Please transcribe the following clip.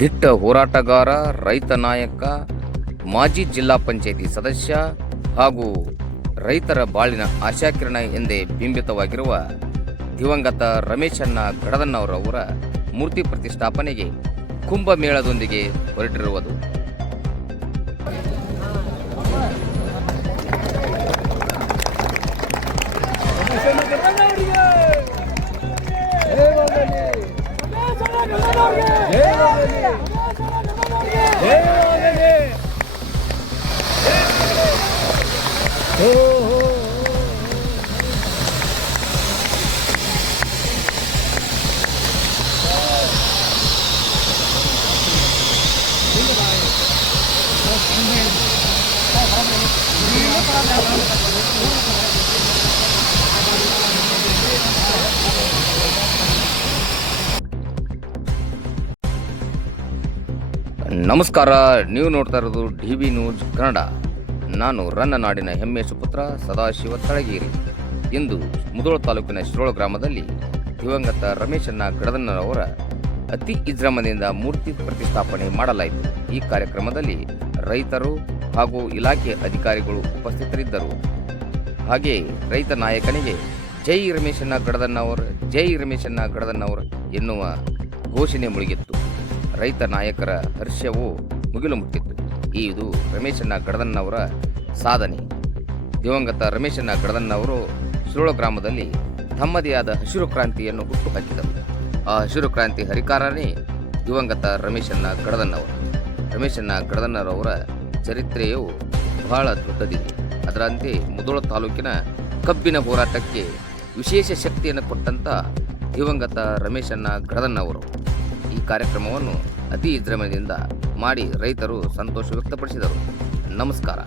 ದಿಟ್ಟ ಹೋರಾಟಗಾರ, ರೈತ ನಾಯಕ, ಮಾಜಿ ಜಿಲ್ಲಾ ಪಂಚಾಯಿತಿ ಸದಸ್ಯ ಹಾಗೂ ರೈತರ ಬಾಳಿನ ಆಶಾಕಿರಣ ಎಂದೇ ಬಿಂಬಿತವಾಗಿರುವ ದಿವಂಗತ ರಮೇಶಣ್ಣ ಗಡದನ್ನವರವರ ಮೂರ್ತಿ ಪ್ರತಿಷ್ಠಾಪನೆಗೆ ಕುಂಭಮೇಳದೊಂದಿಗೆ ಹೊರಟಿರುವುದು. ನಮಸ್ಕಾರ, ನೀವು ನೋಡ್ತಾ ಇರೋದು ಡಿವಿ ನ್ಯೂಸ್ ಕನ್ನಡ. ನಾನು ರನ್ನ ನಾಡಿನ ಹೆಮ್ಮೆ ಸುಪುತ್ರ ಸದಾಶಿವ ತಳಗೇರಿ. ಇಂದು ಮುಧೋಳ ತಾಲೂಕಿನ ಶಿರೋಳ ಗ್ರಾಮದಲ್ಲಿ ದಿವಂಗತ ರಮೇಶಣ್ಣ ಗಡದನ್ನವರ ಅತಿ ವಿಜೃಂಭಣೆಯಿಂದ ಮೂರ್ತಿ ಪ್ರತಿಷ್ಠಾಪನೆ ಮಾಡಲಾಯಿತು. ಈ ಕಾರ್ಯಕ್ರಮದಲ್ಲಿ ರೈತರು ಹಾಗೂ ಇಲಾಖೆ ಅಧಿಕಾರಿಗಳು ಉಪಸ್ಥಿತರಿದ್ದರು. ಹಾಗೆ ರೈತ ನಾಯಕನಿಗೆ ಜೈ ರಮೇಶಣ್ಣ ಗಡದನ್ನವರ್, ಜೈ ರಮೇಶಣ್ಣ ಗಡದನ್ನವರ್ ಎನ್ನುವ ಘೋಷಣೆ ಮುಳುಗಿತ್ತು. ರೈತ ನಾಯಕರ ಹರ್ಷವು ಮುಗಿಲು ಮುಟ್ಟಿತ್ತು. ಇದು ರಮೇಶಣ್ಣ ಗಡದನ್ನವರ ಸಾಧನೆ. ದಿವಂಗತ ರಮೇಶಣ್ಣ ಗಡದನ್ನವರು ಶಿರೋಳ ಗ್ರಾಮದಲ್ಲಿ ತಮ್ಮದೇ ಆದ ಹಸಿರು ಕ್ರಾಂತಿಯನ್ನು ಹುಟ್ಟುಹಾಕಿದರು. ಆ ಹಸಿರು ಕ್ರಾಂತಿ ಹರಿಕಾರನೇ ದಿವಂಗತ ರಮೇಶಣ್ಣ ಗಡದನ್ನವರು. ರಮೇಶಣ್ಣ ಗಡದನ್ನವರ ಚರಿತ್ರೆಯು ಬಹಳ ದೊಡ್ಡದಿದೆ. ಅದರಂತೆ ಮುಧೋಳ ತಾಲೂಕಿನ ಕಬ್ಬಿನ ಹೋರಾಟಕ್ಕೆ ವಿಶೇಷ ಶಕ್ತಿಯನ್ನು ಕೊಟ್ಟಂತ ದಿವಂಗತ ರಮೇಶಣ್ಣ ಗಡದನ್ನವರು ಈ ಕಾರ್ಯಕ್ರಮವನ್ನು ಅತಿ ವಿಜೃಂಭಣೆಯಿಂದ ಮಾಡಿ ರೈತರು ಸಂತೋಷ ವ್ಯಕ್ತಪಡಿಸಿದರು. ನಮಸ್ಕಾರ.